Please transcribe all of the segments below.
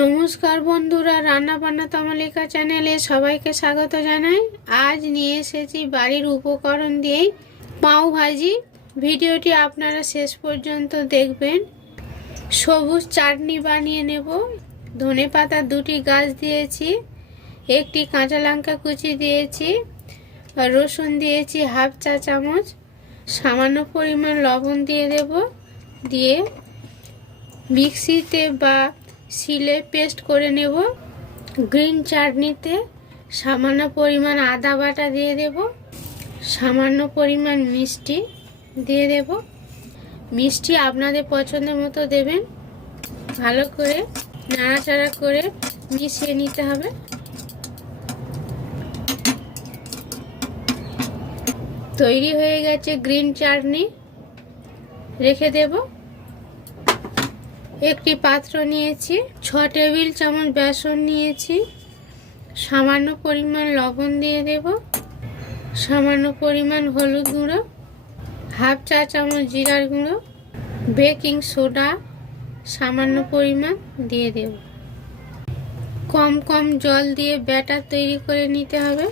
নমস্কার বন্ধুরা, রান্না বান্না তমালিকা চ্যানেলে সবাইকে স্বাগত জানাই। আজ নিয়ে এসেছি বাড়ির উপকরণ দিয়েই পাও ভাজি। ভিডিওটি আপনারা শেষ পর্যন্ত দেখবেন। সবুজ চাটনি বানিয়ে নেব। ধনে পাতা দুটি গাছ দিয়েছি, একটি কাঁচা লঙ্কা কুচি দিয়েছি, রসুন দিয়েছি হাফ চা চামচ, সামান্য পরিমাণ লবণ দিয়ে দেব। দিয়ে মিক্সিতে বা শিলে পেস্ট করে নেব, গ্রিন চাটনিতে সামান্য পরিমাণ আদা বাটা দিয়ে দেব, সামান্য পরিমাণ মিষ্টি দিয়ে দেব। মিষ্টি আপনাদের পছন্দের মতো দেবেন। ভালো করে নাড়াচাড়া করে মিশিয়ে নিতে হবে। তৈরি হয়ে গেছে গ্রিন চাটনি। রেখে দেবো। একটি পাত্র নিয়েছি, ছ টেবিল চামচ বেসন নিয়েছি, সামান্য পরিমাণ লবণ দিয়ে দেব, সামান্য পরিমাণ হলুদ গুঁড়ো, হাফ চা চামচ জিরার গুঁড়ো, বেকিং সোডা, সামান্য পরিমাণ দিয়ে দেব। কম কম জল দিয়ে ব্যাটার তৈরি করে নিতে হবে।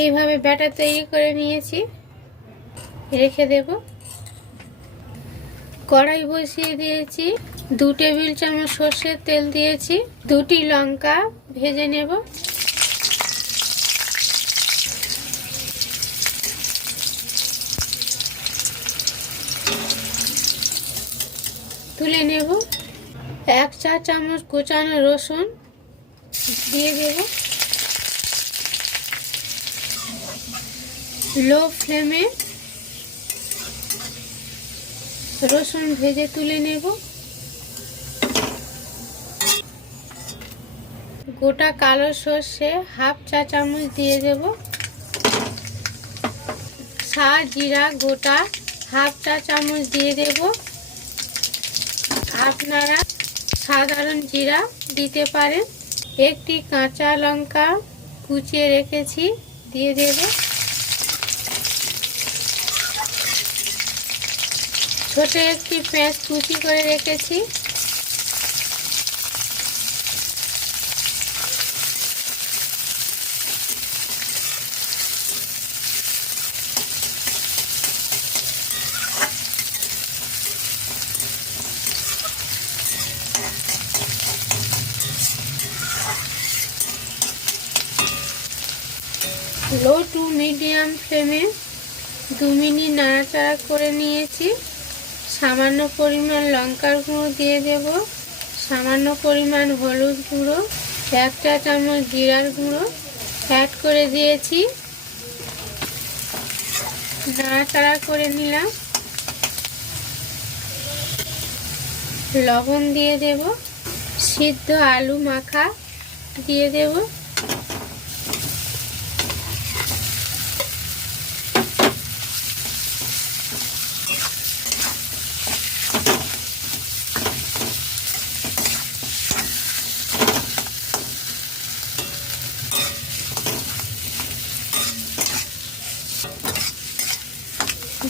এইভাবে ব্যাটার তৈরি করে নিয়েছি। রেখে দেব। কড়াই বসিয়ে দিয়েছি। দু টেবিল চামচ সর্ষের তেল দিয়েছি। দুটি লঙ্কা ভেজে নেব। তুলে নেব। এক চা চামচ কুচানো রসুন দিয়ে দেবো। লো ফ্লেমে রসুন ভেজে তুলে নেব। গোটা কালো সর্ষে হাফ চা চামচ দিয়ে দেব। সা জিরা, গোটা হাফ চা চামচ দিয়ে দেব। আপনারা সাধারণ জিরা দিতে পারেন। একটি কাঁচা লঙ্কা কুচিয়ে রেখেছি, দিয়ে দেবো। ছোট একটি পেঁয়াজ কুচি করে রেখেছি। লো টু মিডিয়াম ফ্লেমে দু মিনিট নাড়াচাড়া করে নিয়েছি। সামান্য পরিমাণ লঙ্কার গুঁড়ো দিয়ে দেব। সামান্য পরিমাণ হলুদ গুঁড়ো, এক চা চামচ জিরার গুঁড়ো অ্যাড করে দিয়েছি। নাড়াচাড়া করে নিলাম। লবণ দিয়ে দেব। সিদ্ধ আলু মাখা দিয়ে দেবো।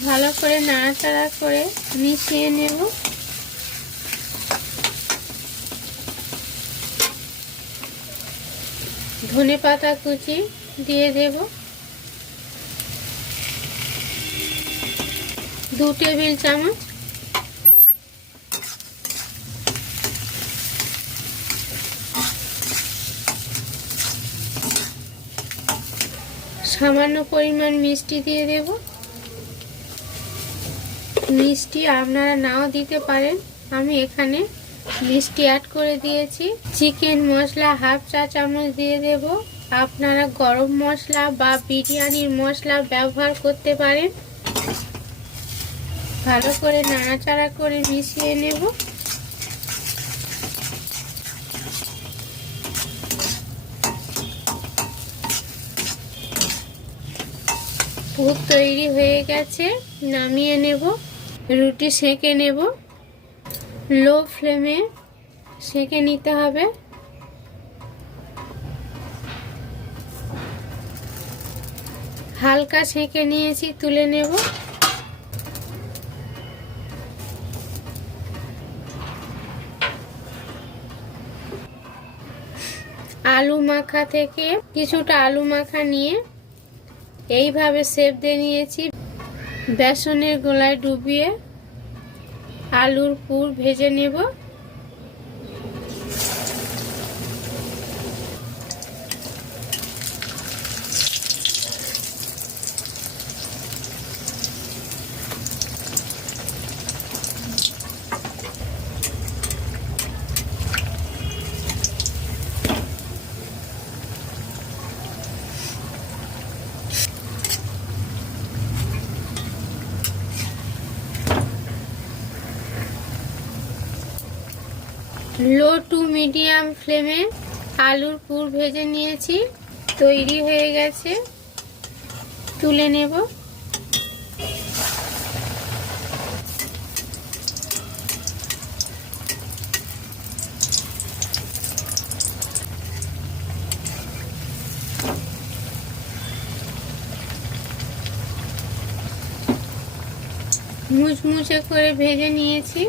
ভালো করে নাড়াচাড়া করে মিশিয়ে নেব। ধনে পাতা কুচি দিয়ে দেব। দু টেবিল চামচ। সামান্য পরিমাণ মিষ্টি দিয়ে দেবো। মিষ্টি আপনারা নাও দিতে পারেন। আমি এখানে মিষ্টি অ্যাড করে দিয়েছি। চিকেন মশলা হাফ চা চামচ দিয়ে দেব। আপনারা গরম মশলা বা বিরিয়ানির মশলা ব্যবহার করতে পারেন। ভালো করে নাড়াচাড়া করে মিশিয়ে নেব। পুর তৈরি হয়ে গেছে, নামিয়ে নেব। রুটি সেঁকে নেব। লো ফ্লেমে সেঁকে নিতে হবে। হালকা সেঁকে নিয়েছি, তুলে নেব। আলু মাখা থেকে কিছুটা আলু মাখা নিয়ে এইভাবে সেপ দিয়ে নিয়েছি। বেসনের গোলায় ডুবিয়ে আলুর পুর ভেজে নেব। লো টু মিডিয়াম ফ্লেমে আলুর পুর ভেজে নিয়েছি। তৈরি হয়ে গেছে। তুলে নেব। মুচমুচে করে ভেজে নিয়েছি।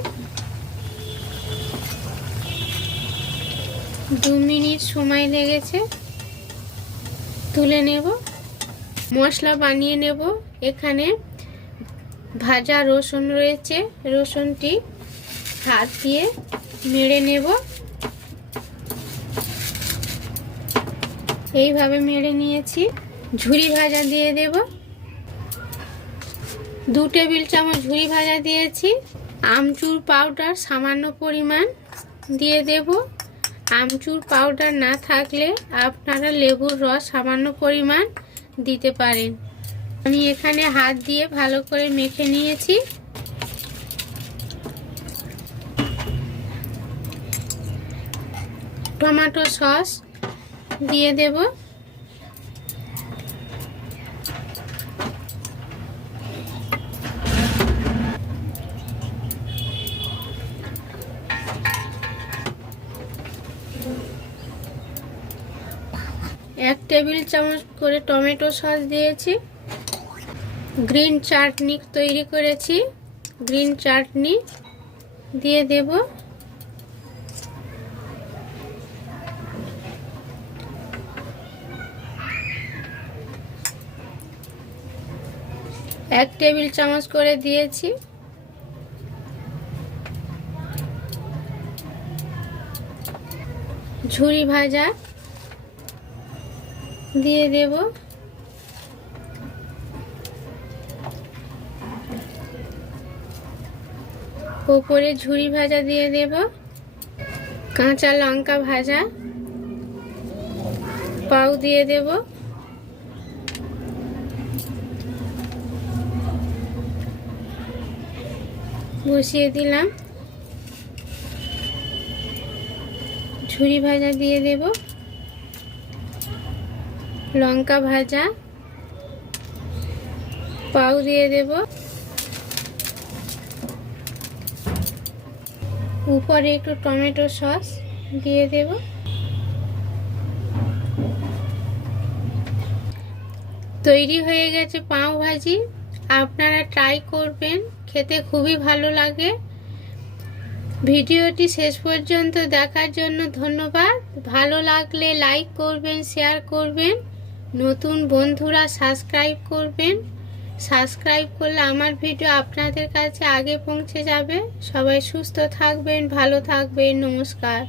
দু মিনিট সময় লেগেছে। তুলে নেব। মশলা বানিয়ে নেব। এখানে ভাজা রসুন রয়েছে। রসুনটি হাত দিয়ে মেরে নেব। এইভাবে মেরে নিয়েছি। ঝুরি ভাজা দিয়ে দেব। দু টেবিল চামচ ঝুরি ভাজা দিয়েছি। আমচুর পাউডার সামান্য পরিমাণ দিয়ে দেবো। আমচুর পাউডার না থাকলে আপনারা লেবুর রস সামান্য পরিমাণ দিতে পারেন। আমি এখানে হাত দিয়ে ভালো করে মেখে নিয়েছি। টমেটো সস দিয়ে দেব। টেবিল চামচ করে টমেটো সস দিয়েছি। গ্রিন চাটনি তৈরি করেছি। গ্রিন চাটনি দিয়ে দেব। এক টেবিল চামচ করে দিয়েছি। ঝুরি ভাজা। দিয়ে দেব। ওপরে ঝুরি ভাজা দিয়ে দেব। কাঁচা লঙ্কা ভাজা। পাউ দিয়ে দেব। বসিয়ে দিলাম। ঝুরি ভাজা দিয়ে দেবো। লঙ্কা ভাজা পাউ দিয়ে দেব। উপরে একটু টমেটো সস দিয়ে দেব। তৈরি হয়ে গেছে পাও ভাজি। আপনারা ট্রাই করবেন, খেতে খুবই ভালো লাগে। ভিডিওটি শেষ পর্যন্ত দেখার জন্য ধন্যবাদ। ভালো লাগলে লাইক করবেন শেয়ার করবেন। নতুন বন্ধুরা সাবস্ক্রাইব করবেন। সাবস্ক্রাইব করলে আমার ভিডিও আপনাদের কাছে আগে পৌঁছে যাবে। সবাই সুস্থ থাকবেন, ভালো থাকবেন, নমস্কার।